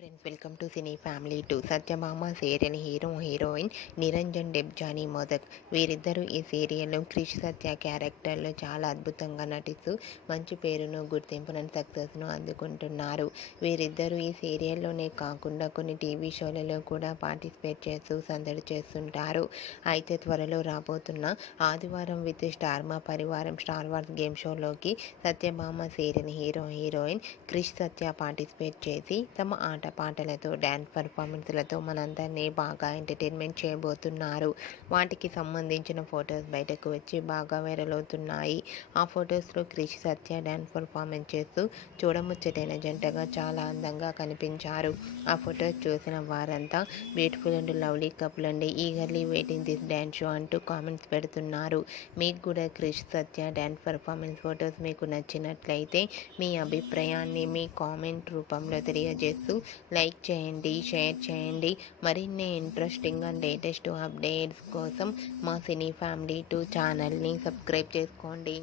Friends, welcome to cine family 2. Satyabhama serial heroine Niranjan Debjani modak. వీరిద్దరూ ఈ సీరియల్లో క్రిష్ సత్య క్యారెక్టర్లో చాలా అద్భుతంగా నటిస్తూ మంచి పేరును, గుర్తింపును, సక్సెస్ను అందుకుంటున్నారు. వీరిద్దరూ ఈ సీరియల్లోనే కాకుండా కొన్ని టీవీ షోలలో కూడా పార్టిసిపేట్ చేస్తూ సందడి చేస్తుంటారు. అయితే త్వరలో రాబోతున్న ఆదివారం విత్ స్టార్ మా పరివారం స్టార్ వార్స్ గేమ్ షోలోకి Satyabhama serial heroine Krish Satya participate చేసి తమ ఆట పాటలతో, డ్యాన్స్ పర్ఫార్మెన్స్లతో మనందరినీ బాగా ఎంటర్టైన్మెంట్ చేయబోతున్నారు. వాటికి సంబంధించిన ఫొటోస్ బయటకు వచ్చి బాగా వైరల్ అవుతున్నాయి. ఆ ఫొటోస్లో క్రిష్ సత్య డ్యాన్స్ పర్ఫార్మెన్స్ చేస్తూ చూడముచ్చటైన జంటగా చాలా అందంగా కనిపించారు. ఆ ఫొటోస్ చూసిన వారంతా బ్యూటిఫుల్ అండ్ లవ్లీ కపుల్ అండి, eagerly waiting this dance show అంటూ కామెంట్స్ పెడుతున్నారు. మీకు కూడా క్రిష్ సత్య డ్యాన్స్ పర్ఫార్మెన్స్ ఫొటోస్ మీకు నచ్చినట్లయితే మీ అభిప్రాయాన్ని మీ కామెంట్ రూపంలో తెలియజేస్తూ లైక్ చేయండి, షేర్ చేయండి. మరిన్ని ఇంట్రెస్టింగ్ అండ్ లేటెస్ట్ అప్డేట్స్ కోసం మా సినీ ఫ్యామిలీ 2 ఛానల్ని సబ్స్క్రైబ్ చేసుకోండి.